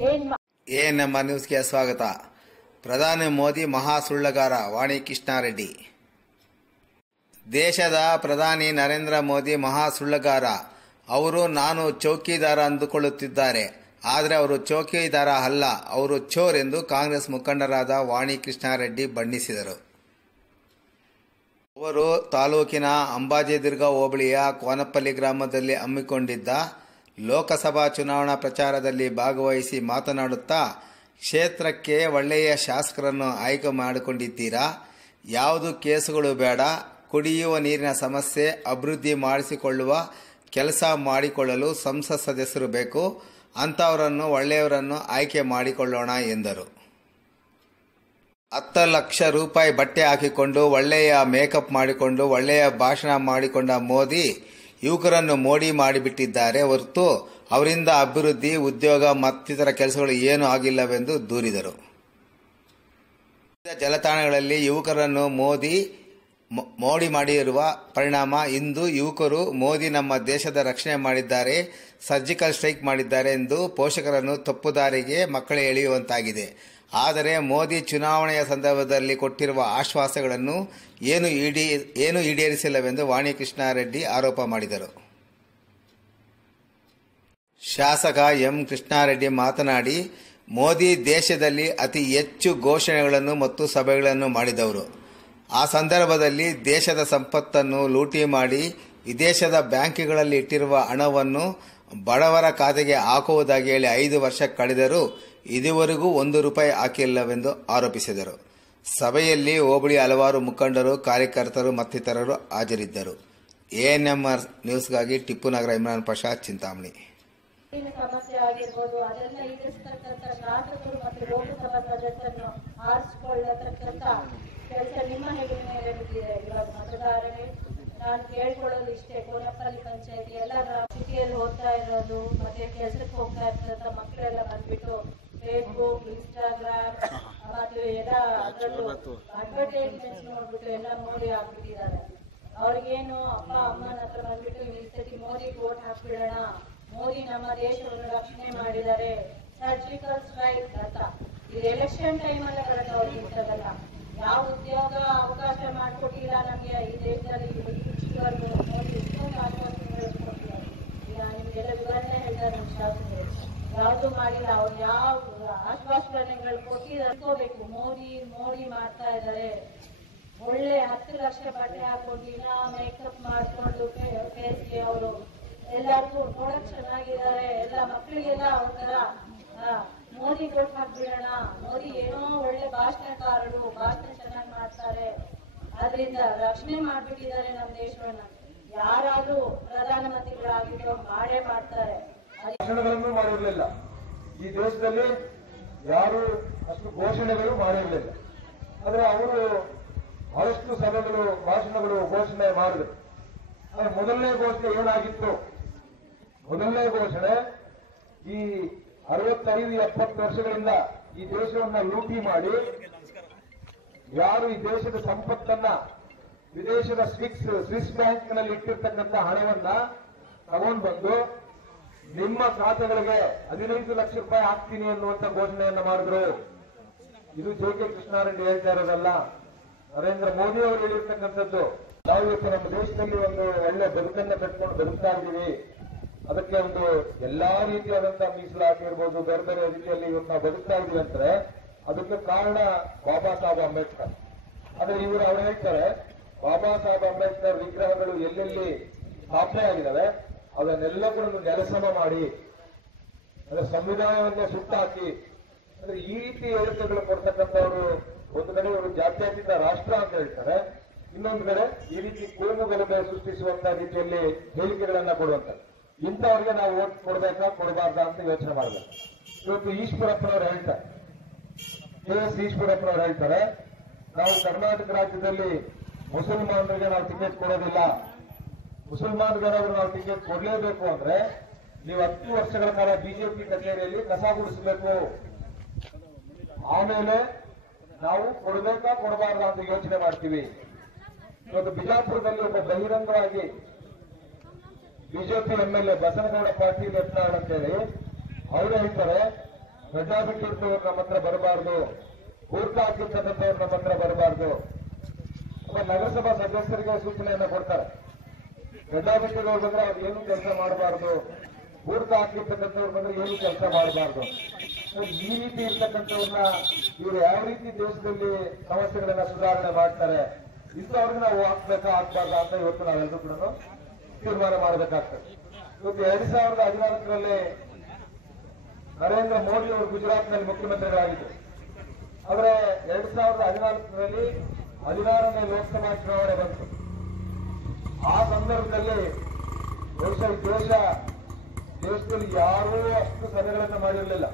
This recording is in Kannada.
ಎಎನ್ಎಂ ನ್ಯೂಸ್ಗೆ ಸ್ವಾಗತ. ಪ್ರಧಾನಿ ಮೋದಿ ಮಹಾ ಸುಳ್ಳಗಾರ ವಾಣಿ ಕೃಷ್ಣಾರೆಡ್ಡಿ. ದೇಶದ ಪ್ರಧಾನಿ ನರೇಂದ್ರ ಮೋದಿ ಮಹಾ ಸುಳ್ಳಗಾರ. ಅವರು ನಾನು ಚೌಕಿದಾರ ಅಂದುಕೊಳ್ಳುತ್ತಿದ್ದಾರೆ. ಆದರೆ ಅವರು ಚೌಕಿದಾರ ಅಲ್ಲ, ಅವರು ಚೋರ್ ಎಂದು ಕಾಂಗ್ರೆಸ್ ಮುಖಂಡರಾದ ವಾಣಿ ಕೃಷ್ಣಾರೆಡ್ಡಿ ಬಣ್ಣಿಸಿದರು. ಅವರು ತಾಲೂಕಿನ ಅಂಬಾಜಿದುರ್ಗ ಹೋಬಳಿಯ ಕೋನಪಲ್ಲಿ ಗ್ರಾಮದಲ್ಲಿ ಹಮ್ಮಿಕೊಂಡಿದ್ದ ಲೋಕಸಭಾ ಚುನಾವಣಾ ಪ್ರಚಾರದಲ್ಲಿ ಭಾಗವಹಿಸಿ ಮಾತನಾಡುತ್ತಾ, ಕ್ಷೇತ್ರಕ್ಕೆ ಒಳ್ಳೆಯ ಶಾಸಕರನ್ನು ಆಯ್ಕೆ ಮಾಡಿಕೊಂಡಿದ್ದೀರಾ? ಯಾವುದು ಕೇಸುಗಳು ಬೇಡ, ಕುಡಿಯುವ ನೀರಿನ ಸಮಸ್ಯೆ, ಅಭಿವೃದ್ಧಿ ಮಾಡಿಸಿಕೊಳ್ಳುವ ಕೆಲಸ ಮಾಡಿಕೊಳ್ಳಲು ಸಂಸತ್ ಸದಸ್ಯರು ಬೇಕು, ಅಂಥವರನ್ನು, ಒಳ್ಳೆಯವರನ್ನು ಆಯ್ಕೆ ಮಾಡಿಕೊಳ್ಳೋಣ ಎಂದರು. ಹತ್ತು ಲಕ್ಷ ರೂಪಾಯಿ ಬಟ್ಟೆ ಹಾಕಿಕೊಂಡು, ಒಳ್ಳೆಯ ಮೇಕಪ್ ಮಾಡಿಕೊಂಡು, ಒಳ್ಳೆಯ ಭಾಷಣ ಮಾಡಿಕೊಂಡ ಮೋದಿ ಯುವಕರನ್ನು ಮೋಡಿ ಮಾಡಿಬಿಟ್ಟಿದ್ದಾರೆ. ಹೊರತು ಅವರಿಂದ ಅಭಿವೃದ್ಧಿ, ಉದ್ಯೋಗ ಮತ್ತಿತರ ಕೆಲಸಗಳು ಏನೂ ಆಗಿಲ್ಲವೆಂದು ದೂರಿದರು. ಜಲತಾಣಗಳಲ್ಲಿ ಯುವಕರನ್ನು ಮೋದಿ ಮೋಡಿ ಮಾಡಿರುವ ಪರಿಣಾಮ ಇಂದು ಯುವಕರು ಮೋದಿ ನಮ್ಮ ದೇಶದ ರಕ್ಷಣೆ ಮಾಡಿದ್ದಾರೆ, ಸರ್ಜಿಕಲ್ ಸ್ಟ್ರೈಕ್ ಮಾಡಿದ್ದಾರೆ ಎಂದು ಪೋಷಕರನ್ನು ತಪ್ಪು ದಾರಿಗೆ ಮಕ್ಕಳೇ ಎಳೆಯುವಂತಾಗಿದೆ. ಆದರೆ ಮೋದಿ ಚುನಾವಣೆಯ ಸಂದರ್ಭದಲ್ಲಿ ಕೊಟ್ಟಿರುವ ಆಶ್ವಾಸಗಳನ್ನು ಏನು ಈಡಿ ಏನು ಈಡೇರಿಸಿಲ್ಲವೆಂದು ವಾಣಿ ಕೃಷ್ಣಾರೆಡ್ಡಿ ಆರೋಪ ಮಾಡಿದರು. ಶಾಸಕ ಎಂ. ಕೃಷ್ಣಾರೆಡ್ಡಿ ಮಾತನಾಡಿ, ಮೋದಿ ದೇಶದಲ್ಲಿ ಅತಿ ಹೆಚ್ಚು ಘೋಷಣೆಗಳನ್ನು ಮತ್ತು ಸಭೆಗಳನ್ನು ಮಾಡಿದವರು. ಆ ಸಂದರ್ಭದಲ್ಲಿ ದೇಶದ ಸಂಪತ್ತನ್ನು ಲೂಟಿ ಮಾಡಿ, ವಿದೇಶದ ಬ್ಯಾಂಕ್ಗಳಲ್ಲಿ ಇಟ್ಟಿರುವ ಹಣವನ್ನು ಬಡವರ ಖಾತೆಗೆ ಹಾಕುವುದಾಗಿ ಹೇಳಿ ಐದು ವರ್ಷ ಕಳೆದರೂ ಇದುವರೆಗೂ ಒಂದು ರೂಪಾಯಿ ಹಾಕಿಲ್ಲವೆಂದು ಆರೋಪಿಸಿದರು. ಸಭೆಯಲ್ಲಿ ಹೋಬಳಿ ಹಲವಾರು ಮುಖಂಡರು, ಕಾರ್ಯಕರ್ತರು ಮತ್ತಿತರರು ಹಾಜರಿದ್ದರು. ಎಎನ್ಎಂಆರ್ ನ್ಯೂಸ್ಗಾಗಿ ಟಿಪ್ಪು ನಗರ ಇಮ್ರಾನ್ ಪಾಷಾ ಚಿಂತಾಮಣಿ. ಸಮಸ್ಯೆ ಕೇಳ್ಕೊಳ್ಳೋದು ಇಷ್ಟೇ ಕೋನಪಲ್ಲಿ ಪಂಚಾಯತಿ ಅವ್ರಿಗೇನು ಅಪ್ಪ ಅಮ್ಮನ ಹತ್ರ ಬಂದ್ಬಿಟ್ಟು ಈ ಸತಿ ಮೋದಿ ವೋಟ್ ಹಾಕ್ಬಿಡೋಣ. ಮೋದಿ ನಮ್ಮ ದೇಶವನ್ನು ರಕ್ಷಣೆ ಮಾಡಿದ್ದಾರೆ. ಸರ್ಜಿಕಲ್ ಸ್ಟ್ರೈಕ್ ಅಂತ ಇದು ಎಲೆಕ್ಷನ್ ಟೈಮ್ ಅಲ್ಲ ಕರೆಕ್ಟ್ ಅವ್ರಿಗೆ ಇರ್ತದಲ್ಲ ಯಾವ ಉದ್ಯೋಗ ಅವಕಾಶ ಮಾಡ್ಕೊಟ್ಟಿಲ್ಲ ನಮಗೆ ಈ ದೇಶದಲ್ಲಿ. ಇಷ್ಟವರೆಗೂ ಮೋದಿ ಇಷ್ಟೊಂದು ಆಶ್ವಾಸನೆಗಳು ಕೊಟ್ಟಿದ್ದಾರೆ. ಈಗ ನಿಮ್ಗೆಲ್ಲ ವಿವರಣೆ ಹೇಳ್ತಾರೆ ನಮ್ಮ ಶಾಸಕರು. ಯಾವುದು ಮಾಡಿಲ್ಲ ಅವ್ರು ಯಾವ ಆಶ್ವಾಸನೆಗಳು ಕೊಟ್ಟಿದ್ದಾರೆ ಅನ್ಕೋಬೇಕು. ಮೋದಿ ಮೋದಿ ಮಾಡ್ತಾ ಇದ್ದಾರೆ. ಒಳ್ಳೆ ಹತ್ತು ಲಕ್ಷ ಬಟ್ಟೆ ಹಾಕೊಂಡು ದಿನ ಮೇಕಪ್ ಮಾಡ್ಕೊಂಡು ಫೇಸ್ಗೆ ಅವರು ಎಲ್ಲರಿಗೂ ನೋಡಕ್ ಚೆನ್ನಾಗಿದ್ದಾರೆ. ಎಲ್ಲ ಮಕ್ಕಳಿಗೆಲ್ಲ ಆ, ಮೋದಿ ಕೊಟ್ಟು ಹಾಕ್ಬಿಡೋಣ. ಮೋದಿ ಏನೋ ಒಳ್ಳೆ ಭಾಷಣಕಾರರು ಭಾಷಣ ಚೆನ್ನಾಗಿ ಮಾಡ್ತಾರೆ. ಅದರಿಂದ ರಕ್ಷಣೆ ಮಾಡ್ಬಿಟ್ಟಿದ್ದಾರೆ ನಮ್ಮ ದೇಶವನ್ನ. ಯಾರಾದ್ರೂ ಪ್ರಧಾನಮಂತ್ರಿಗಳಾಗಿದ್ರು ಮಾಡೇ ಮಾಡ್ತಾರೆ. ಮಾಡಿರಲಿಲ್ಲ ಈ ದೇಶದಲ್ಲಿ ಯಾರು ಅಷ್ಟು ಘೋಷಣೆಗಳು ಮಾಡಿರಲಿಲ್ಲ. ಆದ್ರೆ ಅವರು ಬಹಳಷ್ಟು ಸಭೆಗಳು, ಭಾಷಣಗಳು ಘೋಷಣೆ ಮಾಡಿದ್ರು. ಆದ್ರೆ ಮೊದಲನೇ ಘೋಷಣೆ ಏನಾಗಿತ್ತು? ಮೊದಲನೇ ಘೋಷಣೆ ಈ ಅರವತ್ತೈದು, ಎಪ್ಪತ್ತು ವರ್ಷಗಳಿಂದ ಈ ದೇಶವನ್ನ ಲೂಟಿ ಮಾಡಿ ಯಾರು ಈ ದೇಶದ ಸಂಪತ್ತನ್ನ ವಿದೇಶದ ಸ್ವಿಕ್ಸ್ ಸ್ವಿಸ್ ಬ್ಯಾಂಕ್ನಲ್ಲಿ ಇಟ್ಟಿರ್ತಕ್ಕಂಥ ಹಣವನ್ನ ತಗೊಂಡ್ ಬಂದು ನಿಮ್ಮ ಖಾತೆಗಳಿಗೆ ಹದಿನೈದು ಲಕ್ಷ ರೂಪಾಯಿ ಹಾಕ್ತೀನಿ ಅನ್ನುವಂತ ಘೋಷಣೆಯನ್ನು ಮಾಡಿದ್ರು. ಇದು ಜೆ ಕೆ ಕೃಷ್ಣಾರೆಡ್ಡಿ ಹೇಳ್ತಾ ಇರೋದಲ್ಲ. ನರೇಂದ್ರ ಮೋದಿ ಅವರು ಹೇಳಿರ್ತಕ್ಕಂಥದ್ದು, ನಾವು ಇವತ್ತು ನಮ್ಮ ದೇಶದಲ್ಲಿ ಒಂದು ಒಳ್ಳೆ ಬದುಕನ್ನ ಕಟ್ಕೊಂಡು ಬದುಕ್ತಾ ಇದ್ದೀವಿ. ಅದಕ್ಕೆ ಒಂದು ಎಲ್ಲಾ ರೀತಿಯಾದಂತಹ ಮೀಸಲಾತಿ ಇರ್ಬೋದು, ಬೇರೆ ಬೇರೆ ರೀತಿಯಲ್ಲಿ ಇವತ್ತು ನಾವು ಬದುಕ್ತಾ ಇದೀವಿ ಅಂದ್ರೆ ಅದಕ್ಕೆ ಕಾರಣ ಬಾಬಾ ಸಾಹೇಬ್ ಅಂಬೇಡ್ಕರ್. ಆದ್ರೆ ಇವರು ಅವ್ರು ಹೇಳ್ತಾರೆ, ಬಾಬಾ ಸಾಹೇಬ್ ಅಂಬೇಡ್ಕರ್ ವಿಗ್ರಹಗಳು ಎಲ್ಲೆಲ್ಲಿ ಸ್ಥಾಪನೆ ಆಗಿದ್ದಾವೆ ಅದನ್ನೆಲ್ಲ ಕೂಡ ನೆಲಸಮ ಮಾಡಿ, ಅಂದ್ರೆ ಸಂವಿಧಾನವನ್ನ ಸುಟ್ಟಾಕಿ, ಅಂದ್ರೆ ಈ ರೀತಿ ಹೇಳಿಕೆಗಳು ಕೊಡ್ತಕ್ಕಂಥವ್ರು ಒಂದು ಕಡೆ ಇವರು ಜಾತ್ಯತೀತ ರಾಷ್ಟ್ರ ಅಂತ ಹೇಳ್ತಾರೆ, ಇನ್ನೊಂದು ಕಡೆ ಈ ರೀತಿ ಕೋಮು ಗಲಭೆ ಸೃಷ್ಟಿಸುವಂತ ರೀತಿಯಲ್ಲಿ ಹೇಳಿಕೆಗಳನ್ನ ಕೊಡುವಂತ ಇಂಥವ್ರಿಗೆ ನಾವು ಓಟ್ ಕೊಡ್ಬೇಕಾ, ಕೊಡಬಾರ್ದಾ ಅಂತ ಯೋಚನೆ ಮಾಡಬೇಕು. ಇವತ್ತು ಈಶ್ವರಪ್ಪನವ್ರು ಹೇಳ್ತಾರೆ. ಕೆ ಎಸ್ ಈಶ್ವರಪ್ಪನವ್ರು ಹೇಳ್ತಾರೆ, ನಾವು ಕರ್ನಾಟಕ ರಾಜ್ಯದಲ್ಲಿ ಮುಸಲ್ಮಾನರಿಗೆ ನಾವು ಟಿಕೆಟ್ ಕೊಡೋದಿಲ್ಲ. ಮುಸಲ್ಮಾನರಿಗಾದ್ರೂ ನಾವು ಟಿಕೆಟ್ ಕೊಡಲೇಬೇಕು ಅಂದ್ರೆ ನೀವು ಹತ್ತು ವರ್ಷಗಳ ಕಾಲ ಬಿಜೆಪಿ ಕಚೇರಿಯಲ್ಲಿ ಕಸ ಗುಡಿಸಬೇಕು. ಆಮೇಲೆ ನಾವು ಕೊಡಬೇಕಾ ಕೊಡಬಾರ್ದ ಅಂತ ಯೋಚನೆ ಮಾಡ್ತೀವಿ. ಇವತ್ತು ಬಿಜಾಪುರದಲ್ಲಿ ಒಬ್ಬ ಬಹಿರಂಗವಾಗಿ BJP M L A Basanagouda Patil Yatnal ಅಂತೇಳಿ ಅವರು ಹೇಳ್ತಾರೆ ಗಡ್ಡ ಬಿಟ್ಟಿರ್ತವ್ರು ನಮ್ಮ ಹತ್ರ ಬರಬಾರ್ದು ಹೂರ್ಕ ಹಾಕಿರ್ತಕ್ಕಂಥವ್ರು ನಮ್ಮ ಹತ್ರ ಬರಬಾರ್ದು. ನಗರಸಭಾ ಸದಸ್ಯರಿಗೆ ಸೂಚನೆಯನ್ನು ಕೊಡ್ತಾರೆ. ಬಿಟ್ಟಿರೋರು ಬಂದ್ರೆ ಅವ್ರು ಏನು ಕೆಲಸ ಮಾಡಬಾರ್ದು. ಊರ್ತ ಹಾಕಿರ್ತಕ್ಕಂಥವ್ರು ಬಂದ್ರೆ ಏನು ಕೆಲಸ ಮಾಡಬಾರ್ದು. ಈ ರೀತಿ ಇರ್ತಕ್ಕಂಥವ್ರನ್ನ ಇವರು ಯಾವ ರೀತಿ ದೇಶದಲ್ಲಿ ಸಮಸ್ಯೆಗಳನ್ನ ಸುಧಾರಣೆ ಮಾಡ್ತಾರೆ ಇಂಥವ್ರಿಗೆ ನಾವು ಹಾಕ್ಬೇಕಾ, ಹಾಕ್ಬಾರ್ದ ಅಂತ ಇವತ್ತು ನಾವೆಲ್ಲರೂ ಕೂಡ ತೀರ್ಮಾನ ಮಾಡಬೇಕಾಗ್ತದೆ. ಇವತ್ತು ಎರಡ್ ಸಾವಿರದ ಹದಿನಾಲ್ಕರಲ್ಲಿ ನರೇಂದ್ರ ಮೋದಿ ಅವರು ಗುಜರಾತ್ನಲ್ಲಿ ಮುಖ್ಯಮಂತ್ರಿಗಳಾಗಿದ್ದರು ಆದರೆ ಎರಡ್ ಸಾವಿರದ ಹದಿನಾಲ್ಕರಲ್ಲಿ ಹದಿನಾರನೇ ಲೋಕಸಭಾ ಚುನಾವಣೆ ಬಂತು. ಆ ಸಂದರ್ಭದಲ್ಲಿ ಬಹುಶಃ ದೇಶ ದೇಶದಲ್ಲಿ ಯಾರೂ ಅಷ್ಟು ಸಭೆಗಳನ್ನು ಮಾಡಿರಲಿಲ್ಲ.